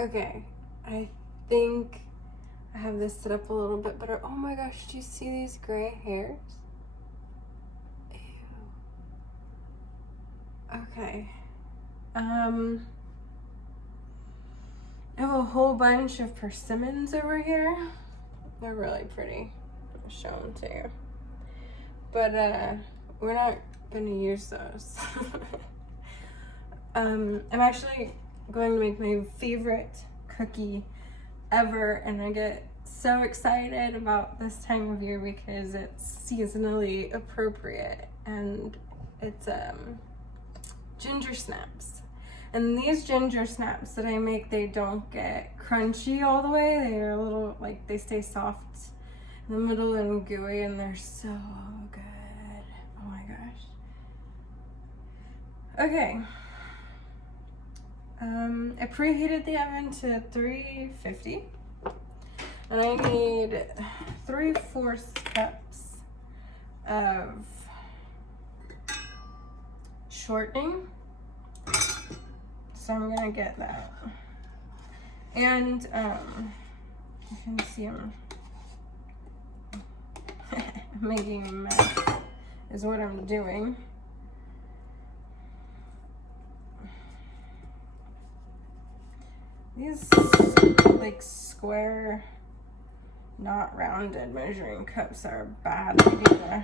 Okay, I think I have this set up a little bit better. Oh my gosh, do you see these gray hairs? Ew. Okay. I have a whole bunch of persimmons over here. They're really pretty. I'll show them to you. But we're not gonna use those. I'm actually going to make my favorite cookie ever, and I get so excited about this time of year because it's seasonally appropriate, and it's ginger snaps. And these ginger snaps that I make, they don't get crunchy all the way. They're a little, like, they stay soft in the middle and gooey, and they're so good. Oh my gosh. Okay. I preheated the oven to 350, and I need 3/4 cups of shortening. So I'm gonna get that. And you can see I'm making a mess is what I'm doing. These like square, not rounded measuring cups are a bad idea.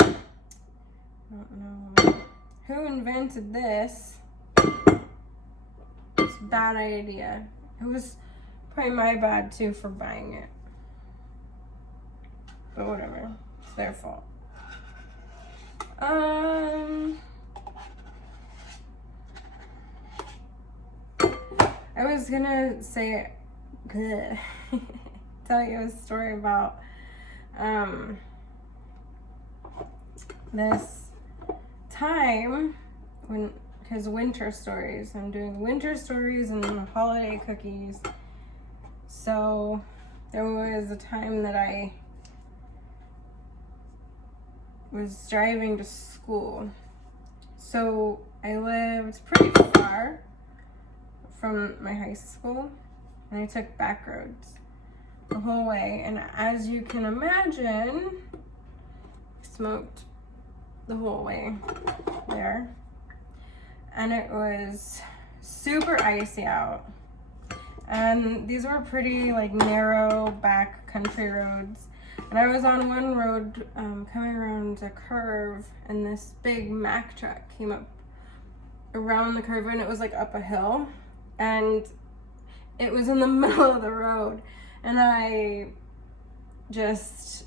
I don't know who invented this. It's a bad idea. It was probably my bad too for buying it. But whatever, it's their fault. I was gonna say, tell you a story about this time when, because winter stories, I'm doing winter stories and holiday cookies. So there was a time that I was driving to school. So I lived pretty far from my high school, and I took back roads the whole way. And as you can imagine, smoked the whole way there. And it was super icy out. And these were pretty like narrow back country roads. And I was on one road coming around a curve, and this big Mack truck came up around the curve, and it was like up a hill. And it was in the middle of the road, and I just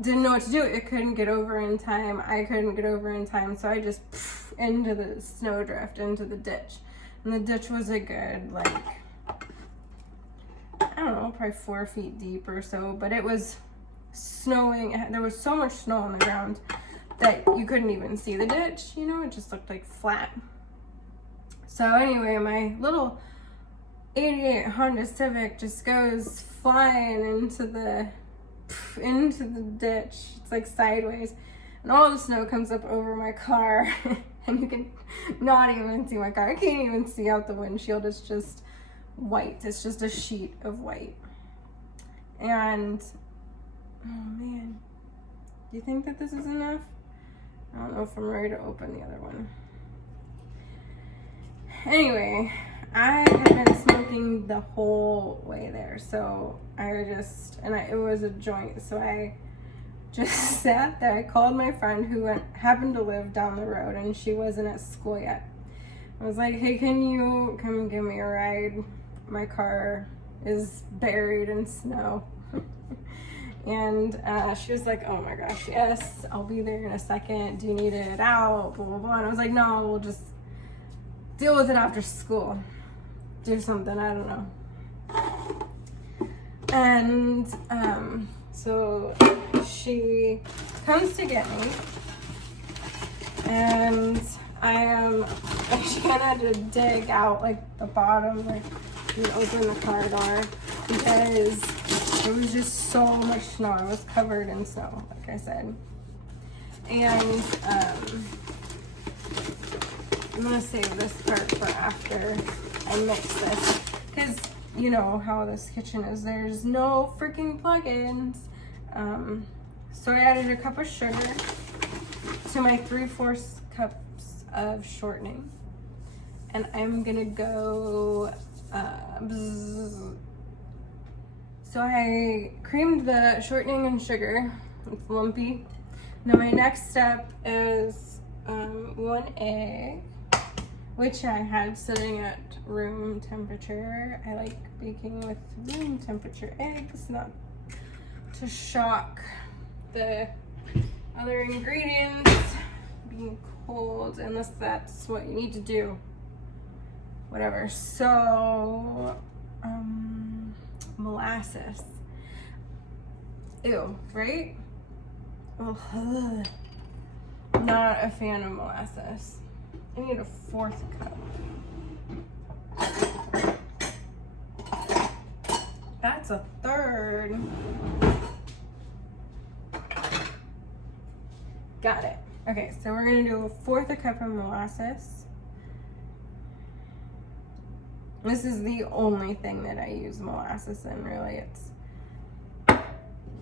didn't know what to do. It couldn't get over in time. I couldn't get over in time, so I just into the snowdrift, into the ditch. And the ditch was a good, like, I don't know, probably 4 feet deep or so, but it was snowing. There was so much snow on the ground that you couldn't even see the ditch, you know, it just looked like flat. So anyway, my little 88 Honda Civic just goes flying into the ditch. It's like sideways, and all the snow comes up over my car, and you can not even see my car. I can't even see out the windshield. It's just white. It's just a sheet of white. And oh man, do you think that this is enough? I don't know if I'm ready to open the other one. Anyway, I had been smoking the whole way there, so it was a joint, so I just sat there. I called my friend who happened to live down the road, and she wasn't at school yet. I was like, hey, can you come give me a ride? My car is buried in snow. And she was like, oh my gosh, yes, I'll be there in a second. Do you need it out? Blah, blah, blah. And I was like, no, we'll just deal with it after school. Do something, I don't know. And so she comes to get me, and she kind of had to dig out like the bottom, like and open the car door, because there was just so much snow. I was covered in snow, like I said. And I'm gonna save this part for after I mix this. you know how this kitchen is. There's no freaking plugins. So I added a cup of sugar to my 3/4 cups of shortening. And I'm gonna go, so I creamed the shortening and sugar. It's lumpy. Now my next step is 1 egg, which I had sitting at room temperature. I like baking with room temperature eggs, not to shock the other ingredients being cold, unless that's what you need to do. Whatever. So, molasses. Ew, right? Oh, not a fan of molasses. I need a 4th cup. That's a 1/3. Got it. Okay, so we're gonna do a 1/4 cup of molasses. This is the only thing that I use molasses in, really. It's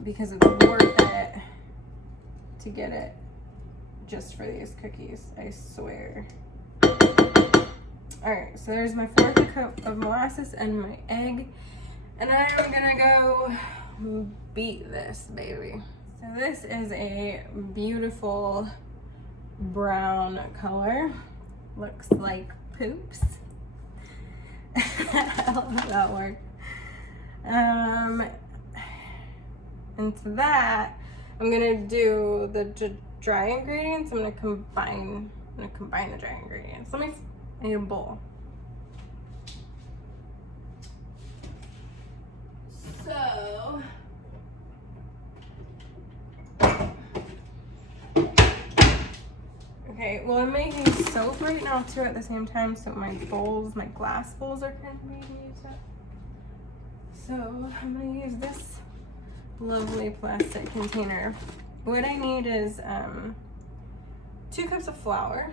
because it's worth it to get it just for these cookies, I swear. All right, so there's my 1/4 cup of molasses and my egg. And I'm gonna go beat this baby. So this is a beautiful brown color. Looks like poops. I love that word. And to that, I'm gonna do the dry ingredients. I'm gonna combine the dry ingredients. I need a bowl. So, okay, well I'm making soap right now too at the same time, so my glass bowls are kind of being used up. So I'm gonna use this lovely plastic container. What I need is 2 cups of flour.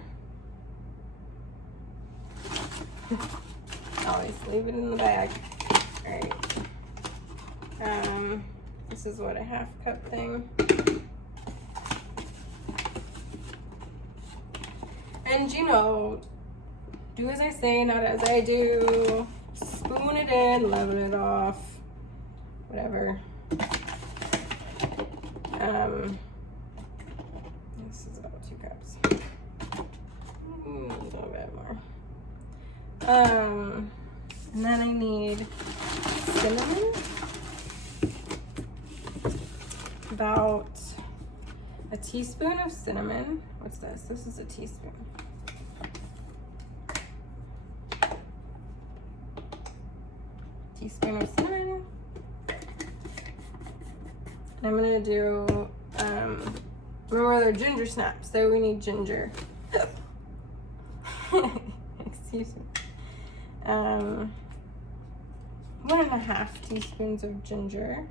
Always leave it in the bag. All right. This is what, a 1/2 cup thing. And you know, do as I say, not as I do. Spoon it in, level it off, whatever. This is about 2 cups. A little bit more. And then I need cinnamon. About a teaspoon of cinnamon. What's this? This is a teaspoon. Teaspoon of cinnamon. And I'm gonna do, remember they're ginger snaps, so we need ginger. Excuse me. 1.5 teaspoons of ginger.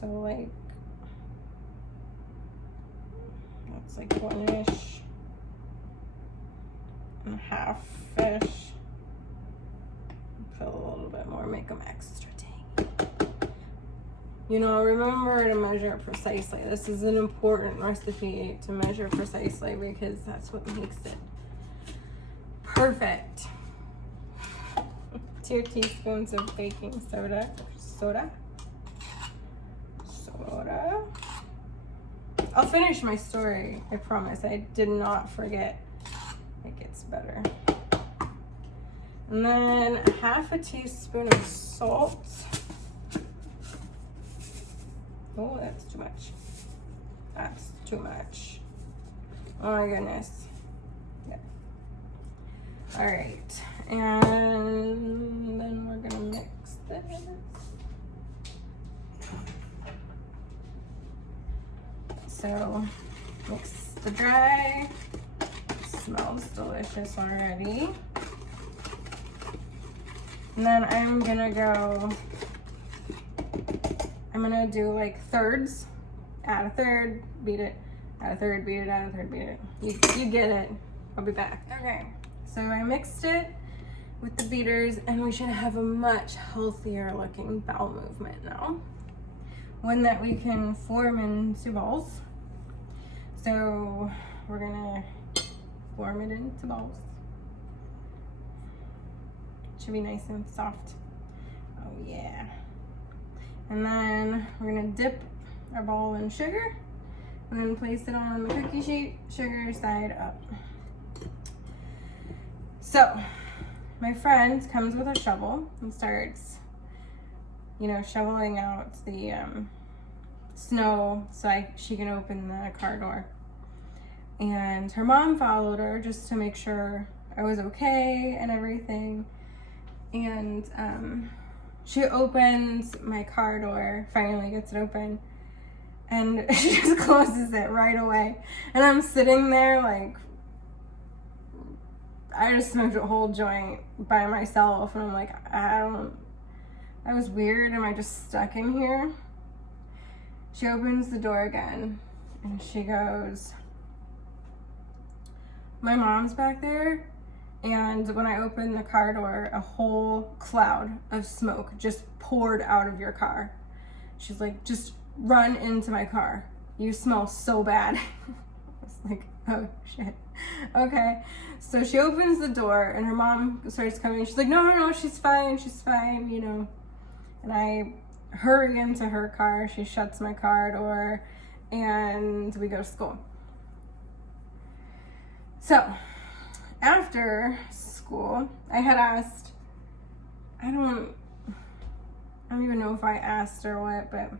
So like, that's like 1-ish, and 1/2-ish. Put a little bit more, make them extra tangy. You know, remember to measure precisely. This is an important recipe, to measure precisely, because that's what makes it perfect. 2 teaspoons of baking soda. I'll finish my story, I promise. I did not forget. It gets better. And then 1/2 teaspoon of salt. Oh, that's too much. That's too much. Oh my goodness. Yeah. All right. And then we're gonna mix this. So mix the dry. It smells delicious already. And then I'm gonna do like thirds. Add a third, beat it. Add a third, beat it, add a third, beat it. You get it. I'll be back. Okay, so I mixed it with the beaters, and we should have a much healthier looking bowel movement now. One that we can form into balls. So we're gonna form it into balls. Should be nice and soft. Oh yeah. And then we're gonna dip our ball in sugar and then place it on the cookie sheet, sugar side up. So my friend comes with a shovel and starts, you know, shoveling out the snow so she can open the car door. And her mom followed her just to make sure I was okay and everything. And she opens my car door, finally gets it open, and she just closes it right away. And I'm sitting there like, I just smoked a whole joint by myself, and I'm like, that was weird. Am I just stuck in here? She opens the door again, and she goes, my mom's back there. And when I opened the car door, a whole cloud of smoke just poured out of your car. She's like, just run into my car. You smell so bad. I was like, oh shit. Okay. So she opens the door and her mom starts coming. She's like, no, she's fine, you know. And I hurry into her car. She shuts my car door and we go to school. So after school, I had asked, I don't even know if I asked or what, but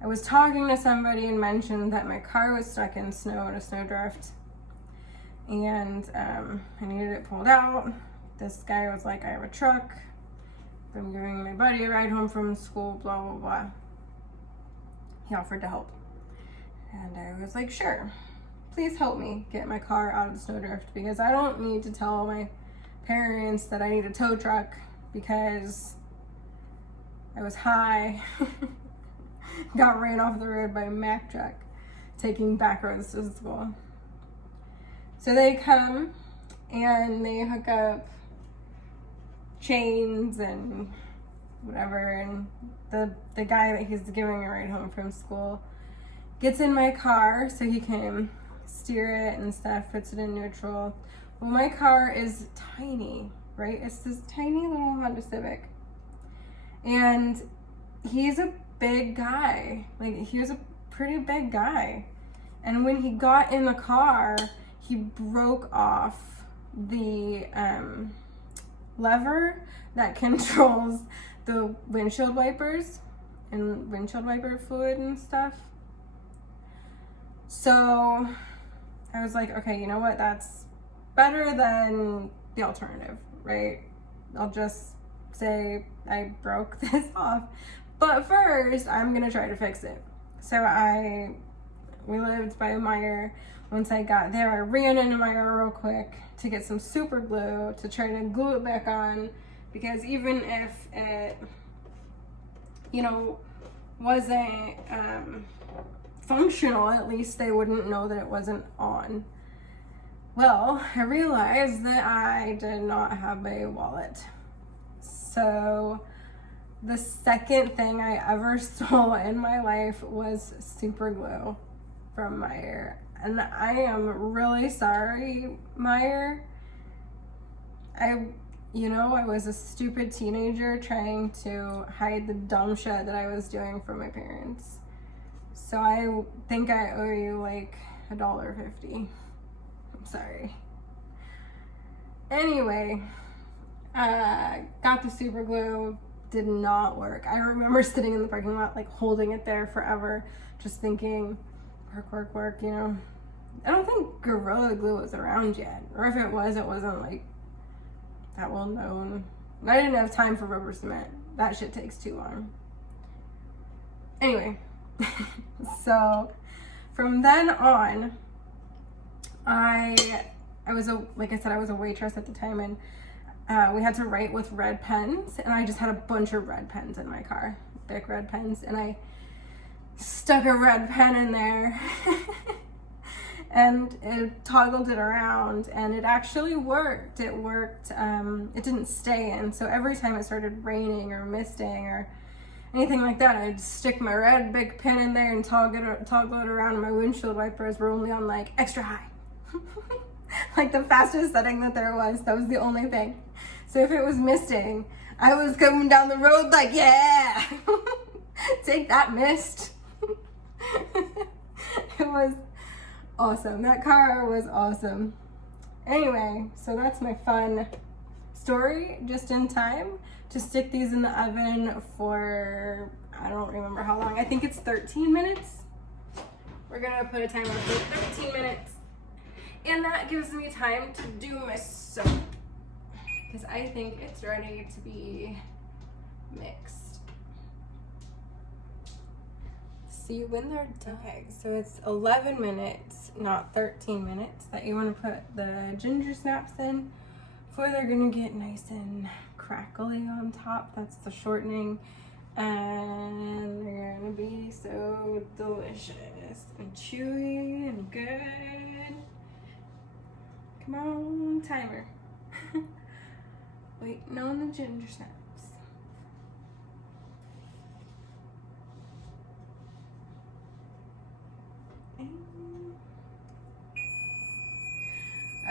I was talking to somebody and mentioned that my car was stuck in snow in a snowdrift, and I needed it pulled out. This guy was like, I have a truck, I'm giving my buddy a ride home from school, blah, blah, blah. He offered to help. And I was like, sure. Please help me get my car out of the snowdrift, because I don't need to tell my parents that I need a tow truck because I was high, got ran off the road by a Mack truck, taking back roads to school. So they come and they hook up chains and whatever, and the guy that he's giving me a ride home from school gets in my car so he can steer it and stuff, puts it in neutral. Well, my car is tiny, right? It's this tiny little Honda Civic. And he's a big guy. Like, he was a pretty big guy. And when he got in the car, he broke off the lever that controls the windshield wipers and windshield wiper fluid and stuff. So I was like, okay, you know what? That's better than the alternative, right? I'll just say I broke this off. But first, I'm gonna try to fix it. So we lived by Meyer. Once I got there, I ran into Meyer real quick to get some super glue to try to glue it back on, because even if it, you know, wasn't functional, at least they wouldn't know that it wasn't on. Well, I realized that I did not have a wallet. So the second thing I ever stole in my life was super glue from Meyer. And I am really sorry, Meyer. I was a stupid teenager trying to hide the dumb shit that I was doing from my parents. So I think I owe you like $1.50. I'm sorry. Anyway, got the super glue, did not work. I remember sitting in the parking lot, like holding it there forever, just thinking, work, you know. I don't think Gorilla Glue was around yet, or if it was, it wasn't like that well known. I didn't have time for rubber cement. That shit takes too long. Anyway, so from then on, I was a waitress at the time, and we had to write with red pens, and I just had a bunch of red pens in my car, big red pens, and I stuck a red pen in there and it toggled it around, and it actually worked. It worked. It didn't stay in. So every time it started raining or misting or anything like that, I'd stick my red big pin in there and toggle it around, and my windshield wipers were only on like extra high. Like the fastest setting that there was. That was the only thing. So if it was misting, I was coming down the road like, yeah, take that, mist. It was awesome. That car was awesome. Anyway, so that's my fun story, just in time to stick these in the oven for, I don't remember how long. I think it's 13 minutes. We're gonna put a timer for 13 minutes. And that gives me time to do my soap, because I think it's ready to be mixed. See when they're done. Okay, so it's 11 minutes, not 13 minutes, that you want to put the ginger snaps in, for they're gonna get nice and crackly on top. That's the shortening, and they're gonna be so delicious and chewy and good. Come on, timer. Waiting on the ginger snaps.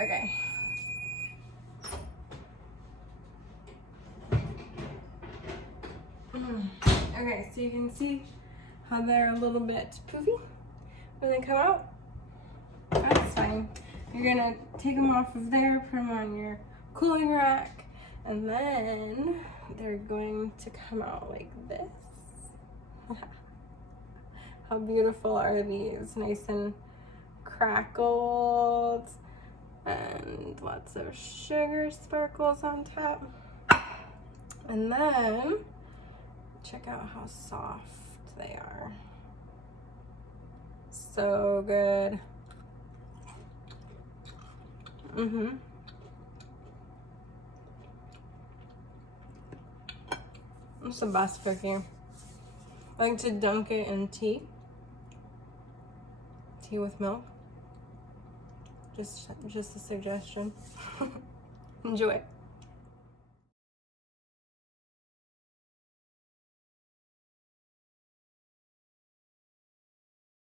Okay. Okay, so you can see how they're a little bit poofy when they come out. That's fine. You're gonna take them off of there, put them on your cooling rack, and then they're going to come out like this. How beautiful are these? Nice and crackled, and lots of sugar sparkles on top. And then check out how soft they are. So good. It's the best cookie. I like to dunk it in tea. Tea with milk. Just a suggestion. Enjoy.